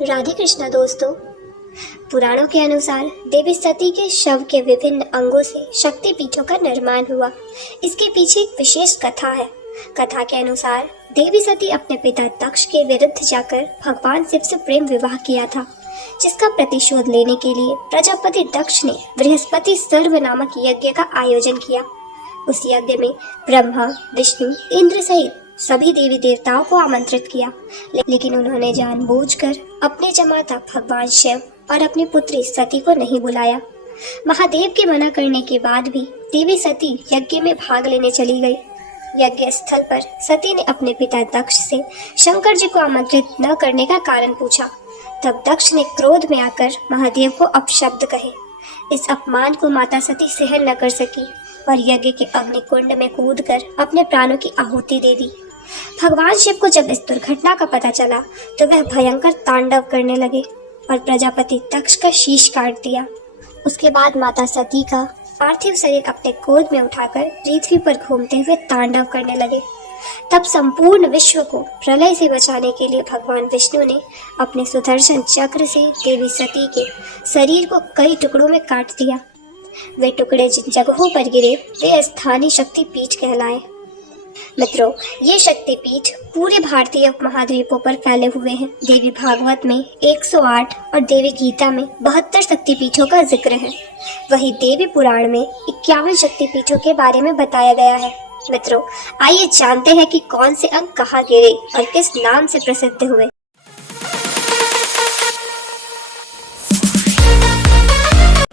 राधे कृष्णा दोस्तों। पुराणों के अनुसार देवी सती के शव के विभिन्न अंगों से शक्ति पीठों का निर्माण हुआ। इसके पीछे एक विशेष कथा है। कथा के अनुसार देवी सती अपने पिता दक्ष के विरुद्ध जाकर भगवान शिव से प्रेम विवाह किया था, जिसका प्रतिशोध लेने के लिए प्रजापति दक्ष ने बृहस्पति सर्व नामक यज्ञ का आयोजन किया। उस यज्ञ में ब्रह्मा, विष्णु, इंद्र सहित सभी देवी देवताओं को आमंत्रित किया, लेकिन उन्होंने जानबूझकर अपने जमाता भगवान शिव और अपनी पुत्री सती को नहीं बुलाया। महादेव के मना करने के बाद भी देवी सती यज्ञ में भाग लेने चली गई। यज्ञ स्थल पर सती ने अपने पिता दक्ष से शंकर जी को आमंत्रित न करने का कारण पूछा। तब दक्ष ने क्रोध में आकर महादेव को अपशब्द कहे। इस अपमान को माता सती सहन न कर सकी और यज्ञ के अग्निकुंड में कूदकर अपने प्राणों की आहुति दे दी। भगवान शिव को जब इस दुर्घटना का पता चला तो वह भयंकर तांडव करने लगे और प्रजापति दक्ष का शीश काट दिया। उसके बाद माता सती का पार्थिव शरीर अपने गोद में उठाकर पृथ्वी पर घूमते हुए तांडव करने लगे। तब संपूर्ण विश्व को प्रलय से बचाने के लिए भगवान विष्णु ने अपने सुदर्शन चक्र से देवी सती के शरीर को कई टुकड़ों में काट दिया। वे टुकड़े जिन जगहों पर गिरे वे स्थानीय शक्तिपीठ कहलाए। मित्रों, ये शक्तिपीठ पूरे भारतीय उपमहाद्वीपों पर फैले हुए हैं। देवी भागवत में 108 और देवी गीता में 72 शक्तिपीठों का जिक्र है। वहीं देवी पुराण में 51 शक्तिपीठों के बारे में बताया गया है। मित्रों, आइए जानते हैं कि कौन से अंग कहाँ गिरे और किस नाम से प्रसिद्ध हुए।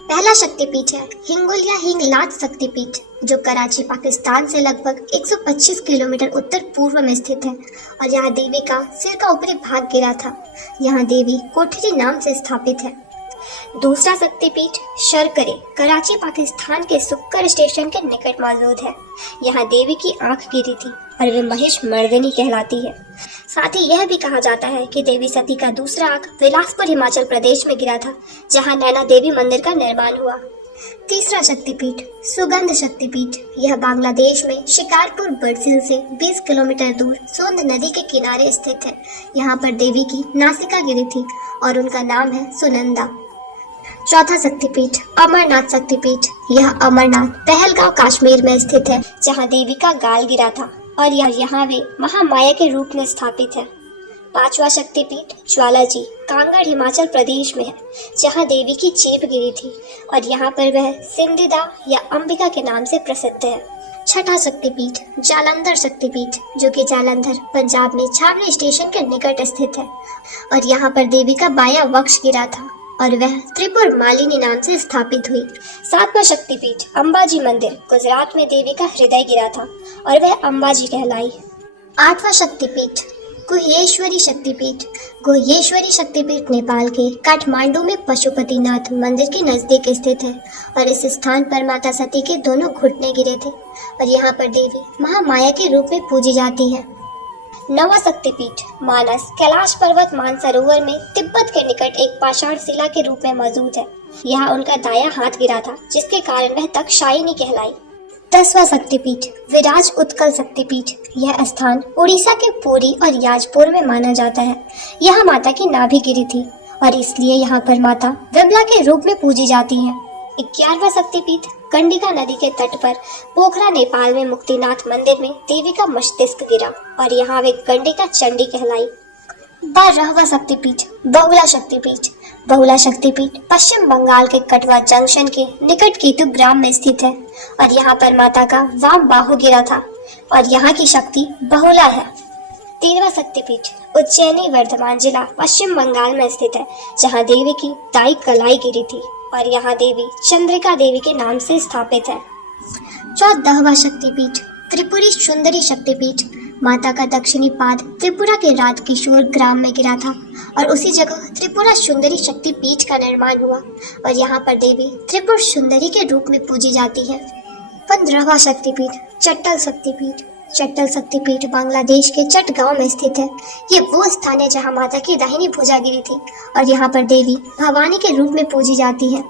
पहला शक्तिपीठ है हिंगोल या हिंगलाज शक्तिपीठ, जो कराची पाकिस्तान से लगभग 125 किलोमीटर उत्तर पूर्व में स्थित है और यहाँ देवी का सिर का ऊपरी भाग गिरा था। यहाँ देवी कोठरी नाम से स्थापित है। दूसरा शक्तिपीठ शरकरे कराची पाकिस्तान के सुक्कर स्टेशन के निकट मौजूद है। यहाँ देवी की आंख गिरी थी और वे महिष मर्दिनी कहलाती है। साथ ही यह भी कहा जाता है कि देवी सती का दूसरा आंख बिलासपुर हिमाचल प्रदेश में गिरा था, जहाँ नैना देवी मंदिर का निर्माण हुआ। तीसरा शक्तिपीठ सुगंध शक्तिपीठ, यह बांग्लादेश में शिकारपुर बड़सिल से 20 किलोमीटर दूर सोंद नदी के किनारे स्थित है। यहाँ पर देवी की नासिका गिरी थी और उनका नाम है सुनंदा। चौथा शक्तिपीठ अमरनाथ शक्तिपीठ, यह अमरनाथ पहलगांव कश्मीर में स्थित है, जहाँ देवी का गाल गिरा था और यहाँ वे महामाया के रूप में स्थापित है। पांचवा शक्तिपीठ ज्वालाजी कांगड़ हिमाचल प्रदेश में है, जहाँ देवी की जीभ गिरी थी और यहाँ पर वह सिंधिदा या अंबिका के नाम से प्रसिद्ध है। छठा शक्तिपीठ जालंधर शक्तिपीठ, जो कि जालंधर पंजाब में छावनी स्टेशन के निकट स्थित है और यहाँ पर देवी का बायां वक्ष गिरा था और वह त्रिपुर मालिनी नाम से स्थापित हुई। सातवां शक्तिपीठ अंबाजी मंदिर गुजरात में देवी का हृदय गिरा था और वह अंबाजी कहलाई। आठवां शक्तिपीठ गुह्येश्वरी शक्तिपीठ, गुह्येश्वरी शक्तिपीठ नेपाल के काठमांडू में पशुपतिनाथ मंदिर के नजदीक स्थित है और इस स्थान पर माता सती के दोनों घुटने गिरे थे और यहाँ पर देवी महामाया के रूप में पूजी जाती है। नवा शक्तिपीठ मानस कैलाश पर्वत मानसरोवर में तिब्बत के निकट एक पाषाण शिला के रूप में मौजूद है। यहाँ उनका दायां हाथ गिरा था, जिसके कारण वह तक्षायिनी कहलाई। 10वां शक्तिपीठ विराज उत्कल शक्तिपीठ, यह स्थान उड़ीसा के पुरी और याजपुर में माना जाता है। यहाँ माता की नाभि गिरी थी और इसलिए यहाँ पर माता विमला के रूप में पूजी जाती है। 11वां शक्तिपीठ कंडिका नदी के तट पर पोखरा नेपाल में मुक्तिनाथ मंदिर में देवी का मस्तिष्क गिरा और यहाँ वे कंडिका चंडी कहलाई। 12वां शक्तिपीठ बहुला शक्तिपीठ, बहुला शक्तिपीठ पश्चिम बंगाल के कटवा जंक्शन के निकट केतु ग्राम में स्थित है और यहाँ पर माता का वाम बाहु गिरा था और यहाँ की शक्ति बहुला है। 13वां शक्तिपीठ उज्जैनी वर्धमान जिला पश्चिम बंगाल में स्थित है, जहाँ देवी की दाई कलाई गिरी थी और यहाँ देवी चंद्रिका देवी के नाम से स्थापित है। 14वां शक्तिपीठ त्रिपुरी सुंदरी शक्तिपीठ, माता का दक्षिणी पाद त्रिपुरा के राज किशोर ग्राम में गिरा था और उसी जगह त्रिपुरा सुंदरी शक्तिपीठ का निर्माण हुआ और यहाँ पर देवी त्रिपुर सुंदरी के रूप में पूजी जाती है। 15वां शक्तिपीठ चट्टल शक्तिपीठ, चट्टल शक्तिपीठ बांग्लादेश के चटगांव में स्थित है। ये वो स्थान है जहाँ माता की दाहिनी भुजा गिरी थी और यहाँ पर देवी भवानी के रूप में पूजी जाती है।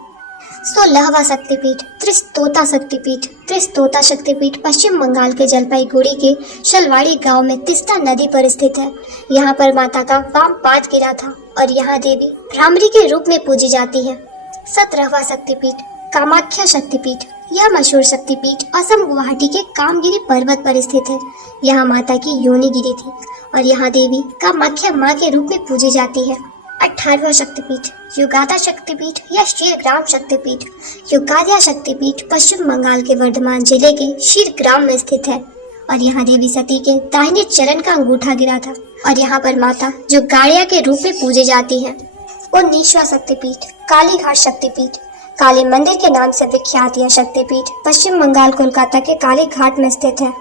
16वां शक्तिपीठ त्रिस्तोता शक्तिपीठ, त्रिस्तोता शक्तिपीठ पश्चिम बंगाल के जलपाईगुड़ी के शलवाड़ी गांव में तिस्ता नदी पर स्थित है। यहाँ पर माता का वाम पाद गिरा था और यहाँ देवी भ्रामरी के रूप में पूजी जाती है। 17वां शक्तिपीठ कामाख्या शक्तिपीठ। यह मशहूर शक्तिपीठ असम गुवाहाटी के कामगिरी पर्वत पर स्थित है। यहाँ माता की योनि गिरी थी और यहाँ देवी कामाख्या माँ के रूप में पूजी जाती है। 18वां शक्तिपीठ युगादा शक्तिपीठ या श्रीग्राम शक्तिपीठ। युगादा शक्तिपीठ पश्चिम बंगाल के वर्धमान जिले के श्रीग्राम में स्थित है और यहाँ देवी सती के दाहिने चरण का अंगूठा गिरा था और यहाँ पर माता जो गाड़िया के रूप में पूजी जाती है। 19वां शक्तिपीठ कालीघाट शक्तिपीठ। काली मंदिर के नाम से विख्यात यह शक्तिपीठ पश्चिम बंगाल कोलकाता के कालीघाट में स्थित है।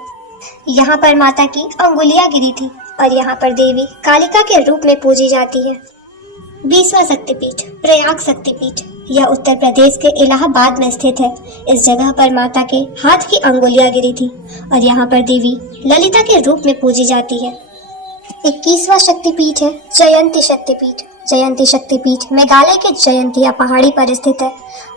यहाँ पर माता की अंगुलियां गिरी थी और यहाँ पर देवी कालिका के रूप में पूजी जाती है। 20वां शक्तिपीठ प्रयाग शक्तिपीठ। यह उत्तर प्रदेश के इलाहाबाद में स्थित है। इस जगह पर माता के हाथ की अंगुलियां गिरी थी और यहाँ पर देवी ललिता के रूप में पूजी जाती है। 21वां शक्तिपीठ है जयंती शक्तिपीठ। जयंती शक्तिपीठ मेघालय के जयंतिया पहाड़ी पर स्थित है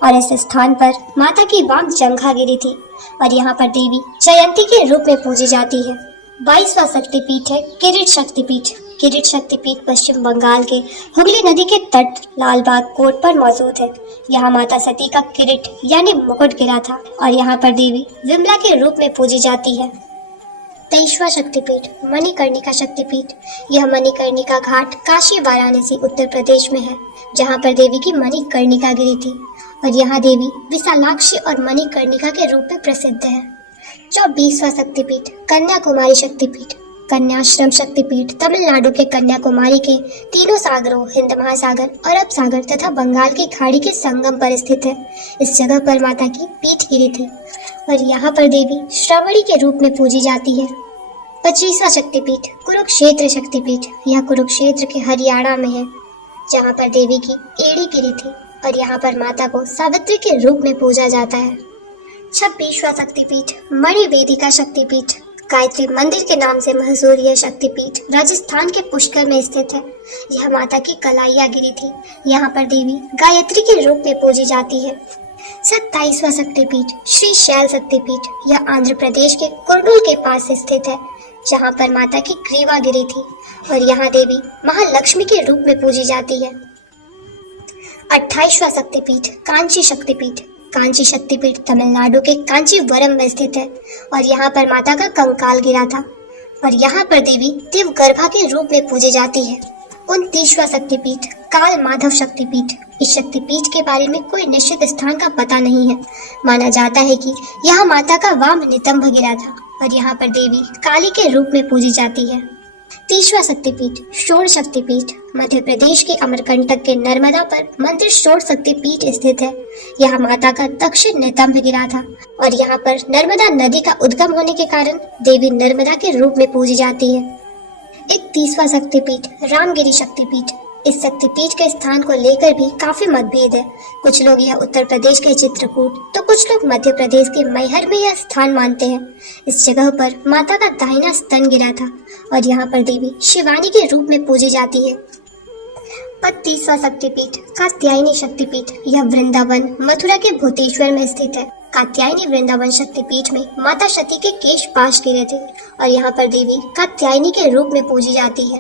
और इस स्थान पर माता की वाम जंघा गिरी थी और यहाँ पर देवी जयंती के रूप में पूजी जाती है। 22वां शक्तिपीठ है किरीट शक्तिपीठ। किरीट शक्तिपीठ पश्चिम बंगाल के हुगली नदी के तट लालबाग कोट पर मौजूद है। यहाँ माता सती का किरीट यानी मुकुट गिरा था और यहाँ पर देवी विमला के रूप में पूजी जाती है। 23वां शक्तिपीठ मणिकर्णिका शक्तिपीठ। यह मणिकर्णिका घाट काशी वाराणसी उत्तर प्रदेश में है जहाँ पर देवी की मणिकर्णिका गिरी थी और यहाँ देवी विशालाक्षी और मणिकर्णिका के रूप में प्रसिद्ध है। 24वां शक्तिपीठ कन्याकुमारी शक्तिपीठ। कन्याश्रम शक्तिपीठ तमिलनाडु के कन्याकुमारी के तीनों सागरों हिंद महासागर, अरब सागर तथा बंगाल की खाड़ी के संगम पर स्थित है। इस जगह पर माता की पीठ गिरी थी और यहाँ पर देवी श्रावणी के रूप में पूजी जाती है। 25वां शक्तिपीठ कुरुक्षेत्र शक्तिपीठ। यह कुरुक्षेत्र के हरियाणा में है जहाँ पर देवी की एड़ी गिरी थी और यहाँ पर माता को सावित्री के रूप में पूजा जाता है। 26वां शक्तिपीठ मणिवेदिका शक्तिपीठ। गायत्री मंदिर के नाम से मशहूर यह शक्तिपीठ राजस्थान के पुष्कर में स्थित है। यह माता की कलाइया गिरी थी। यहाँ पर देवी गायत्री के रूप में पूजी जाती है। 27वां शक्तिपीठ श्री शैल शक्तिपीठ। यह आंध्र प्रदेश के कुर्नूल के पास स्थित है जहाँ पर माता की ग्रीवा गिरी थी और यहाँ देवी महालक्ष्मी के रूप में पूजी जाती है। 28वां शक्तिपीठ कांची शक्तिपीठ। कांची शक्तिपीठ तमिलनाडु के कांचीवरम में स्थित है और यहाँ पर माता का कंकाल गिरा था और यहाँ पर देवी दिवगर्भा के रूप में पूजी जाती है। 29वां शक्तिपीठ काल माधव शक्तिपीठ। इस शक्तिपीठ के बारे में कोई निश्चित स्थान का पता नहीं है। माना जाता है कि यहाँ माता का वाम नितंब गिरा था और यहाँ पर देवी काली के रूप में पूजी जाती है। 30वां शक्तिपीठ शोर शक्तिपीठ। मध्य प्रदेश के अमरकंटक के नर्मदा पर मंदिर शोर शक्तिपीठ स्थित है। यहाँ माता का दक्षिण नितंब गिरा था और यहाँ पर नर्मदा नदी का उद्गम होने के कारण देवी नर्मदा के रूप में पूजी जाती है। 31वां शक्तिपीठ रामगिरी शक्तिपीठ। इस शक्तिपीठ के स्थान को लेकर भी काफी मतभेद है। कुछ लोग यह उत्तर प्रदेश के चित्रकूट तो कुछ लोग मध्य प्रदेश के मैहर में यह स्थान मानते हैं। इस जगह पर माता का दाहिना स्तन गिरा था और यहाँ पर देवी शिवानी के रूप में पूजी जाती है। 32वां शक्तिपीठ कात्यायनी शक्तिपीठ। यह वृंदावन मथुरा के भूतेश्वर में स्थित है। कात्यायनी वृंदावन शक्तिपीठ में माता सती के केश पाश गिरे थे और यहाँ पर देवी कात्यायनी के रूप में पूजी जाती है।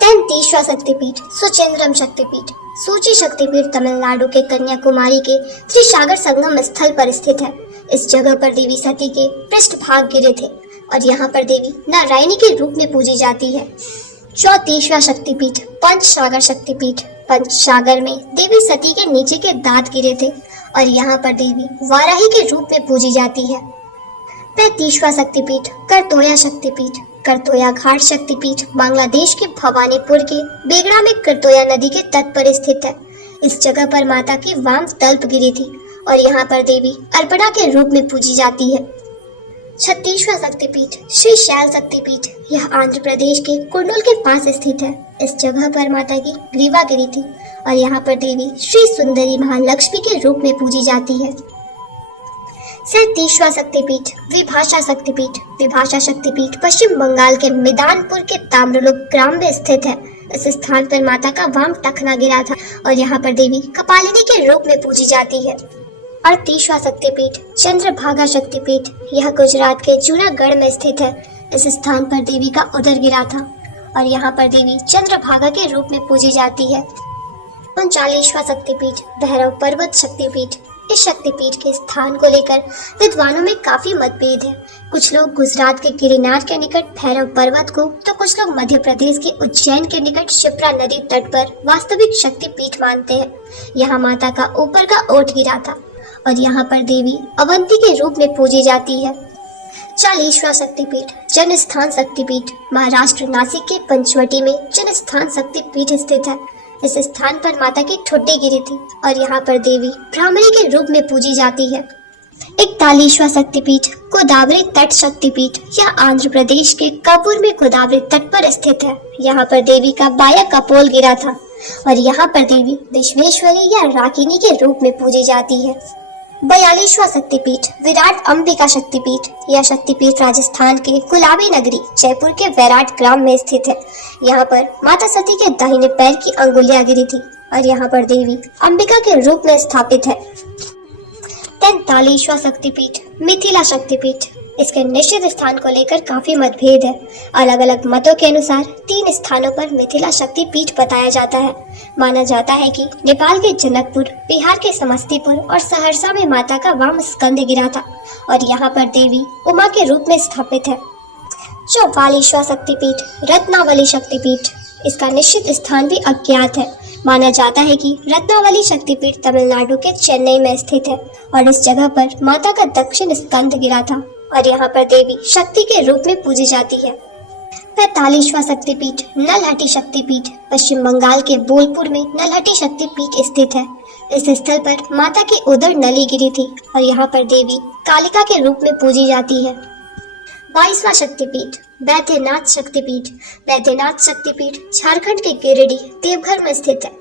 33वां शक्तिपीठ सुचेंद्रम शक्तिपीठ। सूची शक्तिपीठ तमिलनाडु के कन्याकुमारी के त्रिसागर संगम स्थल पर स्थित है। इस जगह पर देवी सती के पृष्ठभाग गिरे थे और यहाँ पर देवी नारायणी के रूप में पूजी जाती है। 34वां शक्तिपीठ पंचसागर शक्तिपीठ। पंचसागर में देवी सती के नीचे के दांत गिरे थे और यहाँ पर देवी वाराही के रूप में पूजी जाती है। 35वां शक्तिपीठ करतोया शक्तिपीठ। करतोया घाट शक्तिपीठ बांग्लादेश के भवानीपुर के बेगड़ा में करतोया नदी के तट पर स्थित है। इस जगह पर माता की वाम तल्प गिरी थी और यहाँ पर देवी अर्पणा के रूप में पूजी जाती है। 36वां शक्तिपीठ श्री शैल शक्तिपीठ। यह आंध्र प्रदेश के कुर्नूल के पास स्थित है। इस जगह पर माता की ग्रीवा गिरी थी और यहाँ पर देवी श्री सुंदरी महालक्ष्मी के रूप में पूजी जाती है। 37वां शक्तिपीठ विभाषा शक्तिपीठ। विभाषा शक्तिपीठ पश्चिम बंगाल के मिदानपुर के ताम्रलोक ग्राम में स्थित है। इस स्थान पर माता का वाम टखना गिरा था और यहाँ पर देवी कपालिनी के रूप में पूजी जाती है। 38वां शक्तिपीठ चंद्रभागा शक्तिपीठ। यह गुजरात के जूनागढ़ में स्थित है। इस स्थान पर देवी का उदर गिरा था और यहाँ पर देवी चंद्रभागा के रूप में पूजी जाती है। 39वां शक्तिपीठ भैरव पर्वत शक्तिपीठ। इस शक्तिपीठ के स्थान को लेकर विद्वानों में काफी मतभेद है। कुछ लोग गुजरात के गिरिनार के निकट भैरव पर्वत को, तो कुछ लोग मध्य प्रदेश के उज्जैन के निकट शिप्रा नदी तट पर वास्तविक शक्तिपीठ मानते हैं। यहाँ माता का ऊपर का ओट गिरा था और यहाँ पर देवी अवंती के रूप में पूजी जाती है। 40वां शक्तिपीठ जनस्थान शक्तिपीठ। महाराष्ट्र नासिक के पंचवटी में जनस्थान शक्तिपीठ स्थित है। इस स्थान पर माता की ठुड्डी गिरी थी और यहाँ पर देवी ब्राह्मणी के रूप में पूजी जाती है। 41वां शक्तिपीठ गोदावरी तट शक्तिपीठ। यह आंध्र प्रदेश के कपूर में गोदावरी तट पर स्थित है। यहाँ पर देवी का बाया कपोल गिरा था और यहाँ पर देवी विश्वेश्वरी या राकिनी के रूप में पूजी जाती है। 42वां शक्तिपीठ विराट अंबिका शक्तिपीठ। यह शक्तिपीठ राजस्थान के गुलाबी नगरी जयपुर के वैराट ग्राम में स्थित है। यहाँ पर माता सती के दाहिने पैर की अंगुलियां गिरी थी और यहाँ पर देवी अंबिका के रूप में स्थापित है। 43वां शक्तिपीठ मिथिला शक्तिपीठ। इसके निश्चित स्थान को लेकर काफी मतभेद है। अलग अलग मतों के अनुसार 3 स्थानों पर मिथिला शक्तिपीठ बताया जाता है। माना जाता है कि नेपाल के जनकपुर, बिहार के समस्तीपुर और सहरसा में माता का वाम स्कंद गिरा था और यहाँ पर देवी उमा के रूप में स्थापित है। 44वां शक्तिपीठ रत्नावली शक्तिपीठ। इसका निश्चित स्थान भी अज्ञात है। माना जाता है कि रत्नावली शक्तिपीठ तमिलनाडु के चेन्नई में स्थित है और इस जगह पर माता का दक्षिण स्कंद गिरा था और यहाँ पर देवी शक्ति के रूप में पूजी जाती है। 45वां शक्तिपीठ नलहटी शक्तिपीठ। पश्चिम बंगाल के बोलपुर में नलहटी शक्तिपीठ स्थित है। इस स्थल पर माता की उदर नली गिरी थी और यहाँ पर देवी कालिका के रूप में पूजी जाती है। 22वां शक्तिपीठ बैद्यनाथ शक्तिपीठ। बैद्यनाथ शक्तिपीठ झारखंड के गिरिडीह देवघर में स्थित है।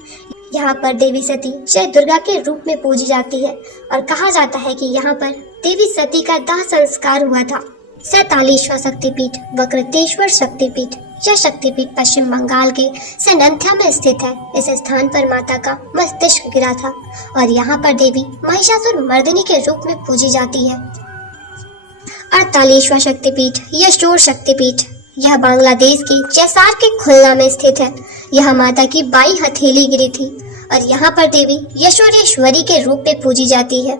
यहाँ पर देवी सती जय दुर्गा के रूप में पूजी जाती है और कहा जाता है कि यहाँ पर देवी सती का दाह संस्कार हुआ था। 47वां शक्तिपीठ वक्रतेश्वर शक्तिपीठ। यह शक्तिपीठ पश्चिम बंगाल के सनंथ्या में स्थित है। इस स्थान पर माता का मस्तिष्क गिरा था और यहाँ पर देवी महिषासुर मर्दिनी के रूप में पूजी जाती है। 48वां शक्तिपीठ यशोर शक्तिपीठ। यह बांग्लादेश के जैसार के खुलना में स्थित है। यह माता की बाई हथेली गिरी थी और यहाँ पर देवी यशोरेश्वरी के रूप में पूजी जाती है।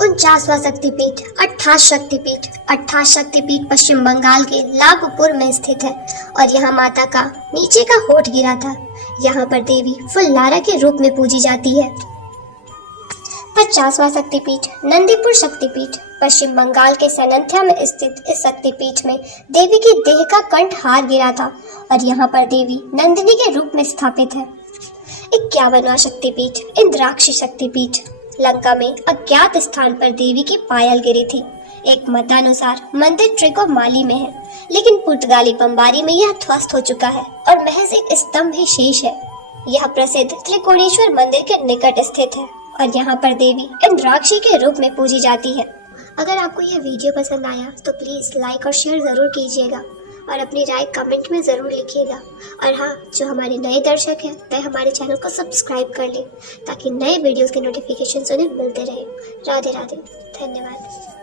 49वां शक्तिपीठ अट्ठास शक्तिपीठ। अट्ठास शक्तिपीठ पश्चिम बंगाल के लाभपुर में स्थित है और यहाँ माता का नीचे का होठ गिरा था। यहाँ पर देवी फुल्लारा के रूप में पूजी जाती है। 50वां शक्तिपीठ नंदीपुर शक्तिपीठ। पश्चिम बंगाल के सनंथ्या में स्थित इस शक्तिपीठ में देवी की देह का कंठहार गिरा था और यहाँ पर देवी नंदिनी के रूप में स्थापित है। 51वां शक्तिपीठ इंद्राक्षी शक्तिपीठ। लंका में अज्ञात स्थान पर देवी की पायल गिरी थी। एक मतानुसार मंदिर ट्रिकोमाली में है, लेकिन पुर्तगाली बमबारी में यह ध्वस्त हो चुका है और महज एक स्तंभ ही शेष है। यह प्रसिद्ध त्रिकोणेश्वर मंदिर के निकट स्थित है और यहाँ पर देवी इंद्राक्षी के रूप में पूजी जाती है। अगर आपको यह वीडियो पसंद आया तो प्लीज़ लाइक और शेयर ज़रूर कीजिएगा और अपनी राय कमेंट में ज़रूर लिखिएगा। और हाँ, जो हमारे नए दर्शक हैं वह हमारे चैनल को सब्सक्राइब कर लें ताकि नए वीडियोस के नोटिफिकेशन उन्हें मिलते रहे। राधे राधे, धन्यवाद।